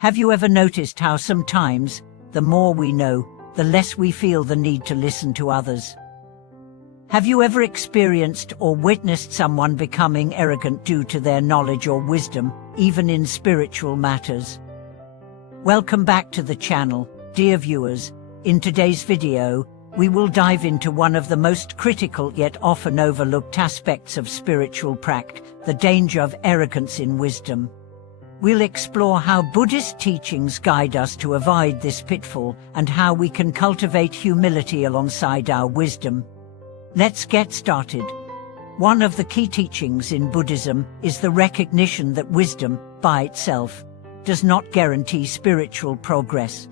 Have you ever noticed how sometimes, the more we know, the less we feel the need to listen to others? Have you ever experienced or witnessed someone becoming arrogant due to their knowledge or wisdom, even in spiritual matters? Welcome back to the channel, dear viewers. In today's video, we will dive into one of the most critical yet often overlooked aspects of spiritual practice, the danger of arrogance in wisdom. We'll explore how Buddhist teachings guide us to avoid this pitfall and how we can cultivate humility alongside our wisdom. Let's get started. One of the key teachings in Buddhism is the recognition that wisdom, by itself, does not guarantee spiritual progress.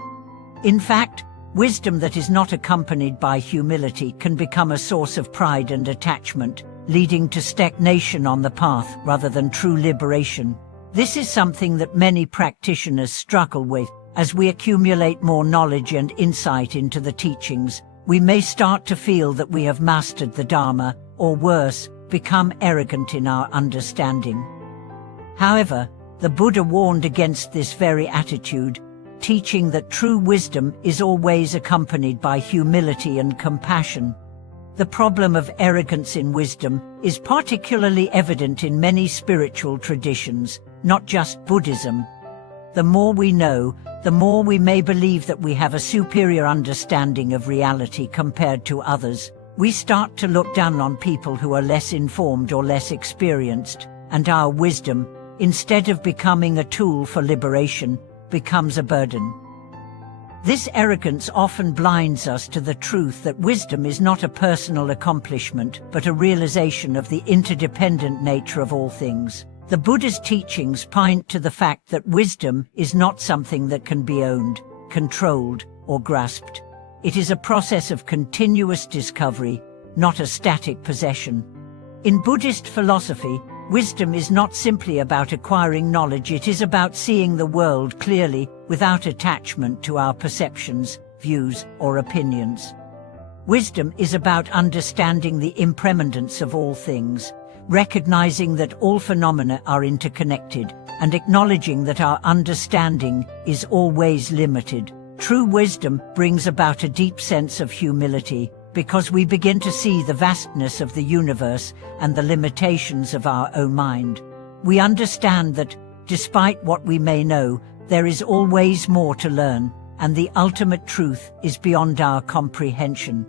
In fact, wisdom that is not accompanied by humility can become a source of pride and attachment, leading to stagnation on the path rather than true liberation. This is something that many practitioners struggle with. As we accumulate more knowledge and insight into the teachings, we may start to feel that we have mastered the Dharma, or worse, become arrogant in our understanding. However, the Buddha warned against this very attitude, teaching that true wisdom is always accompanied by humility and compassion. The problem of arrogance in wisdom is particularly evident in many spiritual traditions, not just Buddhism. The more we know, the more we may believe that we have a superior understanding of reality compared to others. We start to look down on people who are less informed or less experienced, and our wisdom, instead of becoming a tool for liberation, becomes a burden. This arrogance often blinds us to the truth that wisdom is not a personal accomplishment, but a realization of the interdependent nature of all things. The Buddha's teachings point to the fact that wisdom is not something that can be owned, controlled, or grasped. It is a process of continuous discovery, not a static possession. In Buddhist philosophy, wisdom is not simply about acquiring knowledge, it is about seeing the world clearly, without attachment to our perceptions, views, or opinions. Wisdom is about understanding the impermanence of all things, recognizing that all phenomena are interconnected, and acknowledging that our understanding is always limited. True wisdom brings about a deep sense of humility, because we begin to see the vastness of the universe and the limitations of our own mind. We understand that, despite what we may know, there is always more to learn, and the ultimate truth is beyond our comprehension.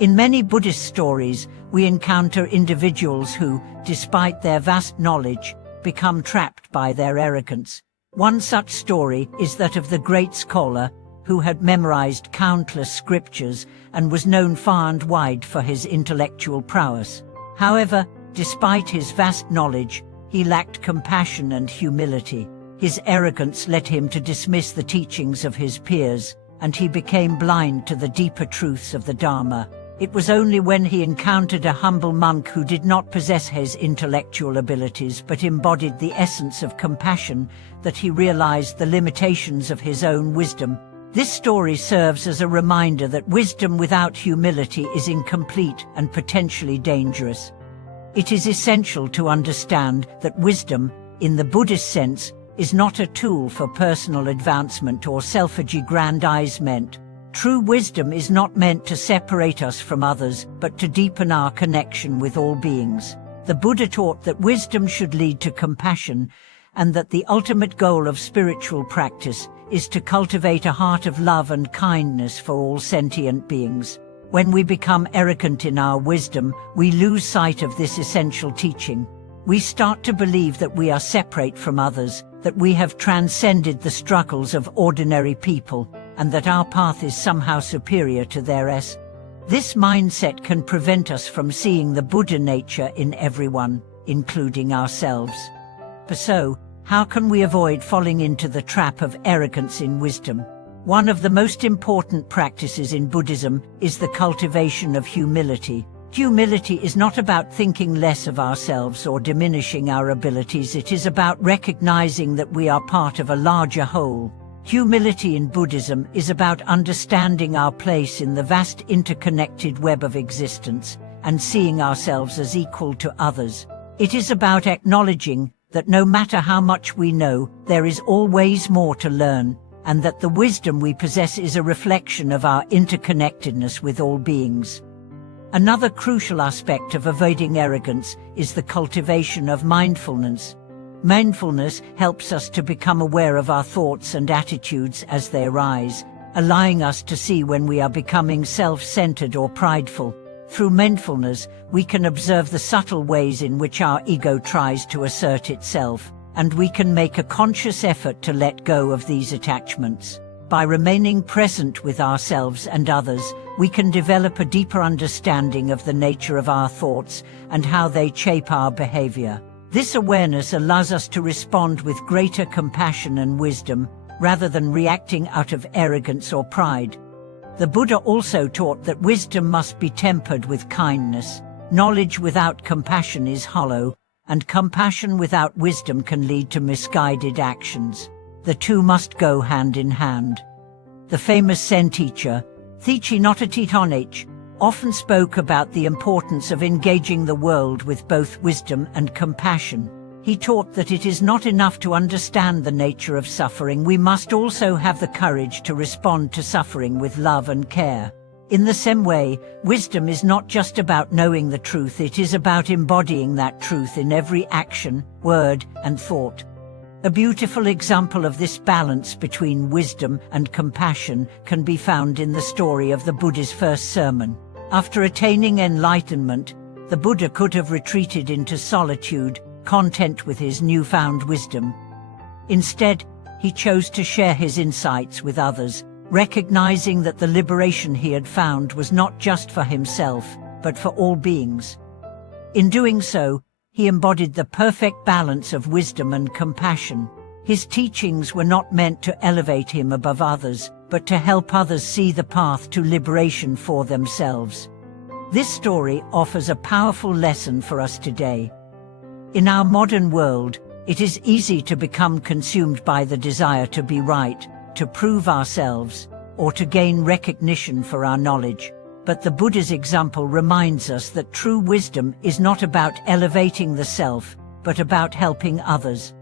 In many Buddhist stories, we encounter individuals who, despite their vast knowledge, become trapped by their arrogance. One such story is that of the great scholar, who had memorized countless scriptures and was known far and wide for his intellectual prowess. However, despite his vast knowledge, he lacked compassion and humility. His arrogance led him to dismiss the teachings of his peers, and he became blind to the deeper truths of the Dharma. It was only when he encountered a humble monk who did not possess his intellectual abilities but embodied the essence of compassion that he realized the limitations of his own wisdom. This story serves as a reminder that wisdom without humility is incomplete and potentially dangerous. It is essential to understand that wisdom, in the Buddhist sense, is not a tool for personal advancement or self-aggrandizement. True wisdom is not meant to separate us from others, but to deepen our connection with all beings. The Buddha taught that wisdom should lead to compassion, and that the ultimate goal of spiritual practice is to cultivate a heart of love and kindness for all sentient beings. When we become arrogant in our wisdom, we lose sight of this essential teaching. We start to believe that we are separate from others, that we have transcended the struggles of ordinary people, and that our path is somehow superior to theirs. This mindset can prevent us from seeing the Buddha nature in everyone, including ourselves. So, how can we avoid falling into the trap of arrogance in wisdom? One of the most important practices in Buddhism is the cultivation of humility. Humility is not about thinking less of ourselves or diminishing our abilities. It is about recognizing that we are part of a larger whole. Humility in Buddhism is about understanding our place in the vast interconnected web of existence and seeing ourselves as equal to others. It is about acknowledging that no matter how much we know, there is always more to learn, and that the wisdom we possess is a reflection of our interconnectedness with all beings. Another crucial aspect of avoiding arrogance is the cultivation of mindfulness. Mindfulness helps us to become aware of our thoughts and attitudes as they arise, allowing us to see when we are becoming self-centered or prideful. Through mindfulness, we can observe the subtle ways in which our ego tries to assert itself, and we can make a conscious effort to let go of these attachments. By remaining present with ourselves and others, we can develop a deeper understanding of the nature of our thoughts and how they shape our behavior. This awareness allows us to respond with greater compassion and wisdom, rather than reacting out of arrogance or pride. The Buddha also taught that wisdom must be tempered with kindness. Knowledge without compassion is hollow, and compassion without wisdom can lead to misguided actions. The two must go hand in hand. The famous Zen teacher, Thich Nhat Hanh, often spoke about the importance of engaging the world with both wisdom and compassion. He taught that it is not enough to understand the nature of suffering, we must also have the courage to respond to suffering with love and care. In the same way, wisdom is not just about knowing the truth, it is about embodying that truth in every action, word, and thought. A beautiful example of this balance between wisdom and compassion can be found in the story of the Buddha's first sermon. After attaining enlightenment, the Buddha could have retreated into solitude, content with his newfound wisdom. Instead, he chose to share his insights with others, recognizing that the liberation he had found was not just for himself, but for all beings. In doing so, he embodied the perfect balance of wisdom and compassion. His teachings were not meant to elevate him above others, but to help others see the path to liberation for themselves. This story offers a powerful lesson for us today. In our modern world, it is easy to become consumed by the desire to be right, to prove ourselves, or to gain recognition for our knowledge. But the Buddha's example reminds us that true wisdom is not about elevating the self, but about helping others.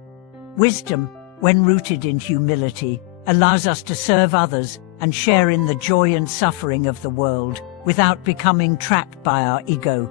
Wisdom, when rooted in humility, allows us to serve others and share in the joy and suffering of the world, without becoming trapped by our ego.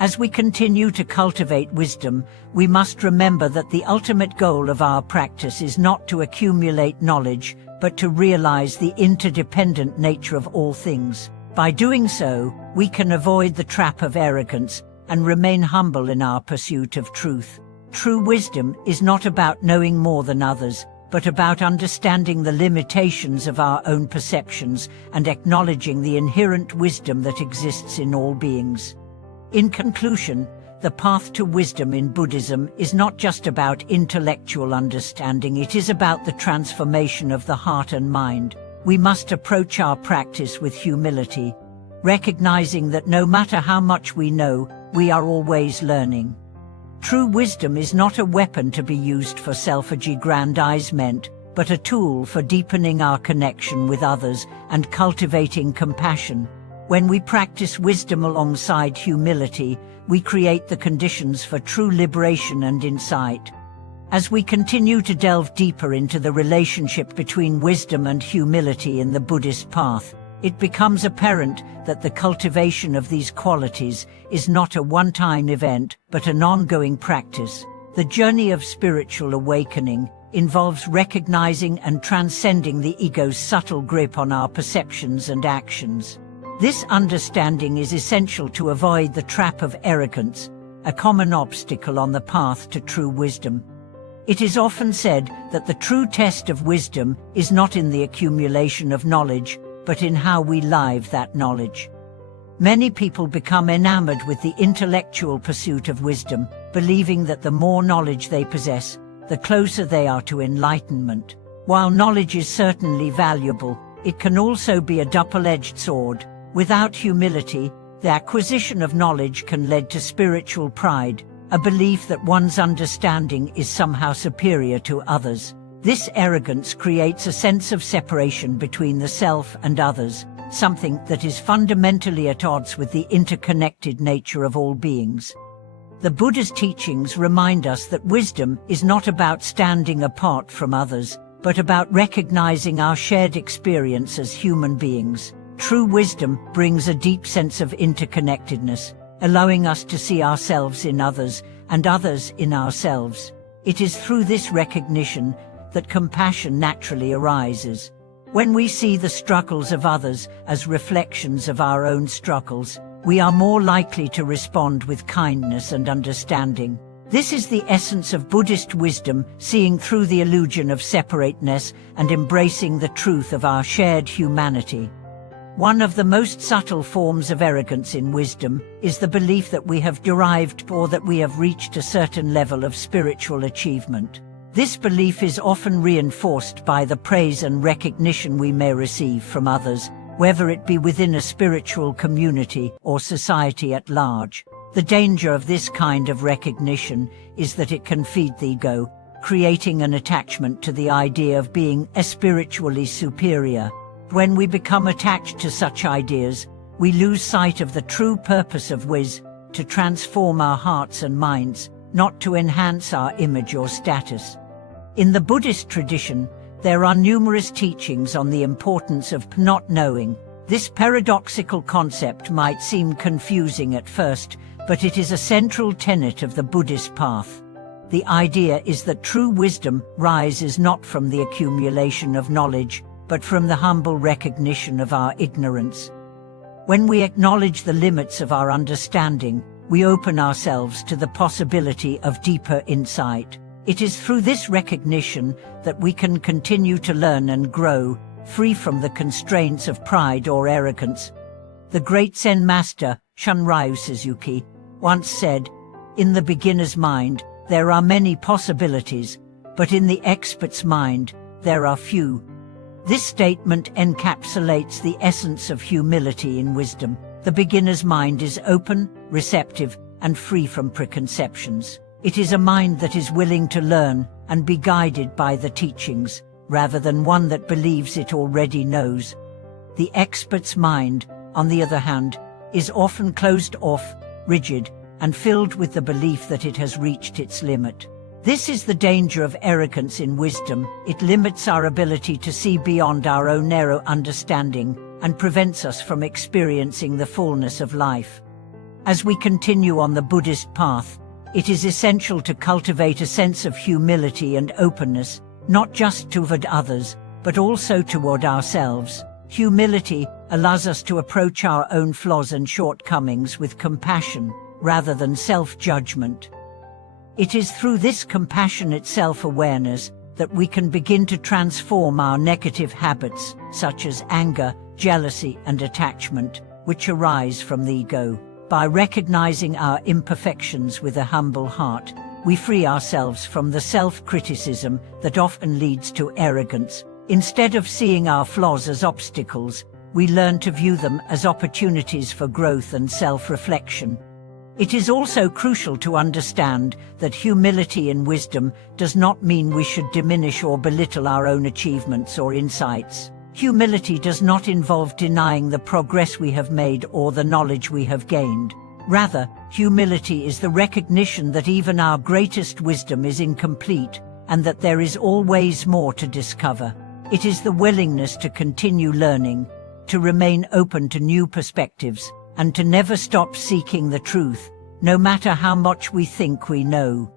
As we continue to cultivate wisdom, we must remember that the ultimate goal of our practice is not to accumulate knowledge, but to realize the interdependent nature of all things. By doing so, we can avoid the trap of arrogance and remain humble in our pursuit of truth. True wisdom is not about knowing more than others, but about understanding the limitations of our own perceptions and acknowledging the inherent wisdom that exists in all beings. In conclusion, the path to wisdom in Buddhism is not just about intellectual understanding, it is about the transformation of the heart and mind. We must approach our practice with humility, recognizing that no matter how much we know, we are always learning. True wisdom is not a weapon to be used for self-aggrandizement, but a tool for deepening our connection with others and cultivating compassion. When we practice wisdom alongside humility, we create the conditions for true liberation and insight. As we continue to delve deeper into the relationship between wisdom and humility in the Buddhist path, it becomes apparent that the cultivation of these qualities is not a one-time event, but an ongoing practice. The journey of spiritual awakening involves recognizing and transcending the ego's subtle grip on our perceptions and actions. This understanding is essential to avoid the trap of arrogance, a common obstacle on the path to true wisdom. It is often said that the true test of wisdom is not in the accumulation of knowledge, but in how we live that knowledge. Many people become enamored with the intellectual pursuit of wisdom, believing that the more knowledge they possess, the closer they are to enlightenment. While knowledge is certainly valuable, it can also be a double-edged sword. Without humility, the acquisition of knowledge can lead to spiritual pride, a belief that one's understanding is somehow superior to others. This arrogance creates a sense of separation between the self and others, something that is fundamentally at odds with the interconnected nature of all beings. The Buddha's teachings remind us that wisdom is not about standing apart from others, but about recognizing our shared experience as human beings. True wisdom brings a deep sense of interconnectedness, allowing us to see ourselves in others and others in ourselves. It is through this recognition that compassion naturally arises. When we see the struggles of others as reflections of our own struggles, we are more likely to respond with kindness and understanding. This is the essence of Buddhist wisdom, seeing through the illusion of separateness and embracing the truth of our shared humanity. One of the most subtle forms of arrogance in wisdom is the belief that we have derived or that we have reached a certain level of spiritual achievement. This belief is often reinforced by the praise and recognition we may receive from others, whether it be within a spiritual community or society at large. The danger of this kind of recognition is that it can feed the ego, creating an attachment to the idea of being spiritually superior. When we become attached to such ideas, we lose sight of the true purpose of wisdom, to transform our hearts and minds, not to enhance our image or status. In the Buddhist tradition, there are numerous teachings on the importance of not knowing. This paradoxical concept might seem confusing at first, but it is a central tenet of the Buddhist path. The idea is that true wisdom rises not from the accumulation of knowledge, but from the humble recognition of our ignorance. When we acknowledge the limits of our understanding, we open ourselves to the possibility of deeper insight. It is through this recognition that we can continue to learn and grow, free from the constraints of pride or arrogance. The great Zen master, Shunryu Suzuki, once said, "In the beginner's mind, there are many possibilities, but in the expert's mind, there are few." This statement encapsulates the essence of humility in wisdom. The beginner's mind is open, receptive, and free from preconceptions. It is a mind that is willing to learn and be guided by the teachings, rather than one that believes it already knows. The expert's mind, on the other hand, is often closed off, rigid, and filled with the belief that it has reached its limit. This is the danger of arrogance in wisdom. It limits our ability to see beyond our own narrow understanding and prevents us from experiencing the fullness of life. As we continue on the Buddhist path, it is essential to cultivate a sense of humility and openness, not just toward others, but also toward ourselves. Humility allows us to approach our own flaws and shortcomings with compassion, rather than self-judgment. It is through this compassionate self-awareness that we can begin to transform our negative habits, such as anger, jealousy, and attachment, which arise from the ego. By recognizing our imperfections with a humble heart, we free ourselves from the self-criticism that often leads to arrogance. Instead of seeing our flaws as obstacles, we learn to view them as opportunities for growth and self-reflection. It is also crucial to understand that humility in wisdom does not mean we should diminish or belittle our own achievements or insights. Humility does not involve denying the progress we have made or the knowledge we have gained. Rather, humility is the recognition that even our greatest wisdom is incomplete and that there is always more to discover. It is the willingness to continue learning, to remain open to new perspectives, and to never stop seeking the truth, no matter how much we think we know.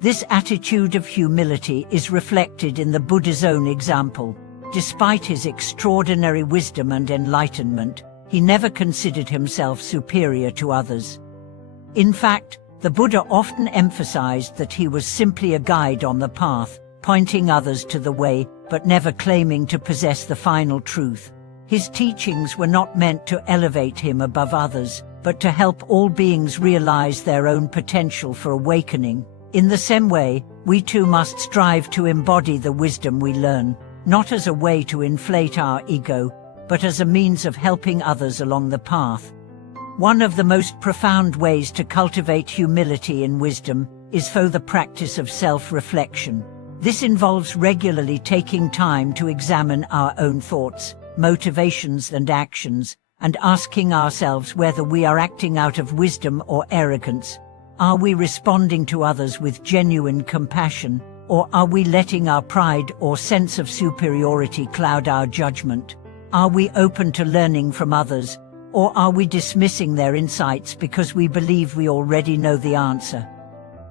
This attitude of humility is reflected in the Buddha's own example. Despite his extraordinary wisdom and enlightenment, he never considered himself superior to others. In fact, the Buddha often emphasized that he was simply a guide on the path, pointing others to the way, but never claiming to possess the final truth. His teachings were not meant to elevate him above others, but to help all beings realize their own potential for awakening. In the same way, we too must strive to embody the wisdom we learn, not as a way to inflate our ego, but as a means of helping others along the path. One of the most profound ways to cultivate humility in wisdom is through the practice of self-reflection. This involves regularly taking time to examine our own thoughts, motivations and actions, and asking ourselves whether we are acting out of wisdom or arrogance. Are we responding to others with genuine compassion, or are we letting our pride or sense of superiority cloud our judgment? Are we open to learning from others, or are we dismissing their insights because we believe we already know the answer?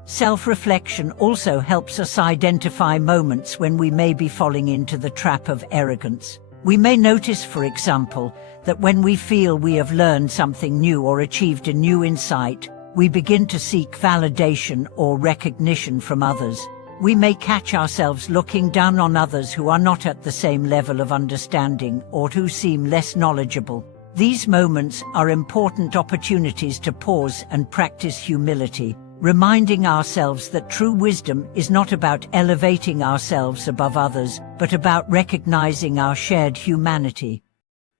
Self-reflection also helps us identify moments when we may be falling into the trap of arrogance. We may notice, for example, that when we feel we have learned something new or achieved a new insight, we begin to seek validation or recognition from others. We may catch ourselves looking down on others who are not at the same level of understanding or who seem less knowledgeable. These moments are important opportunities to pause and practice humility, reminding ourselves that true wisdom is not about elevating ourselves above others, but about recognizing our shared humanity.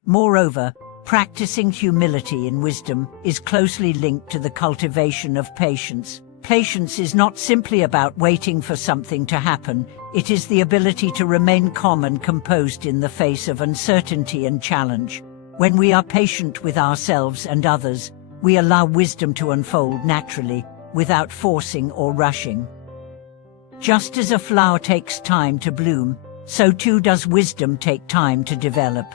Moreover, practicing humility in wisdom is closely linked to the cultivation of patience. Patience is not simply about waiting for something to happen, it is the ability to remain calm and composed in the face of uncertainty and challenge. When we are patient with ourselves and others, we allow wisdom to unfold naturally, without forcing or rushing. Just as a flower takes time to bloom, so too does wisdom take time to develop.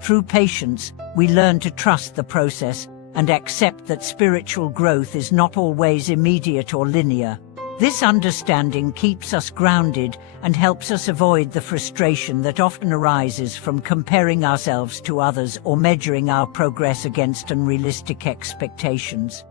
Through patience, we learn to trust the process and accept that spiritual growth is not always immediate or linear. This understanding keeps us grounded and helps us avoid the frustration that often arises from comparing ourselves to others or measuring our progress against unrealistic expectations.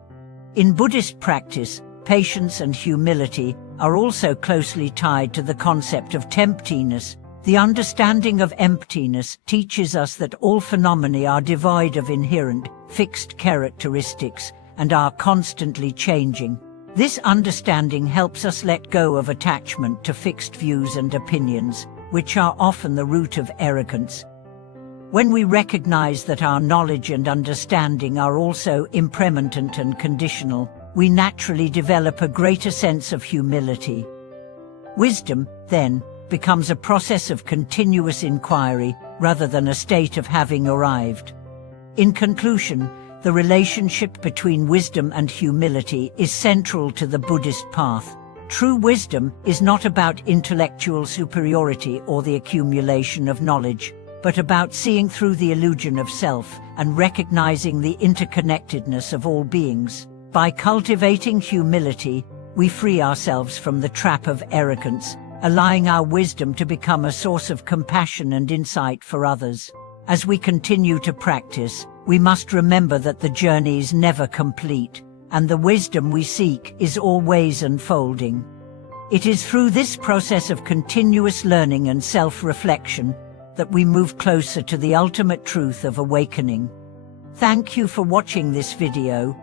In Buddhist practice, patience and humility are also closely tied to the concept of emptiness. The understanding of emptiness teaches us that all phenomena are devoid of inherent, fixed characteristics and are constantly changing. This understanding helps us let go of attachment to fixed views and opinions, which are often the root of arrogance. When we recognize that our knowledge and understanding are also impermanent and conditional, we naturally develop a greater sense of humility. Wisdom, then, becomes a process of continuous inquiry rather than a state of having arrived. In conclusion, the relationship between wisdom and humility is central to the Buddhist path. True wisdom is not about intellectual superiority or the accumulation of knowledge, but about seeing through the illusion of self and recognizing the interconnectedness of all beings. By cultivating humility, we free ourselves from the trap of arrogance, allowing our wisdom to become a source of compassion and insight for others. As we continue to practice, we must remember that the journey is never complete, and the wisdom we seek is always unfolding. It is through this process of continuous learning and self-reflection that we move closer to the ultimate truth of awakening. Thank you for watching this video.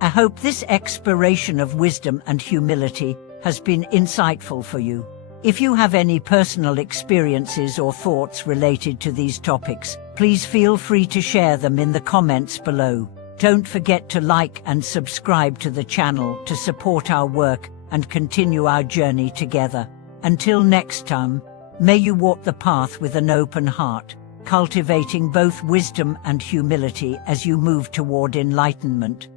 I hope this exploration of wisdom and humility has been insightful for you. If you have any personal experiences or thoughts related to these topics, please feel free to share them in the comments below. Don't forget to like and subscribe to the channel to support our work and continue our journey together. Until next time, may you walk the path with an open heart, cultivating both wisdom and humility as you move toward enlightenment.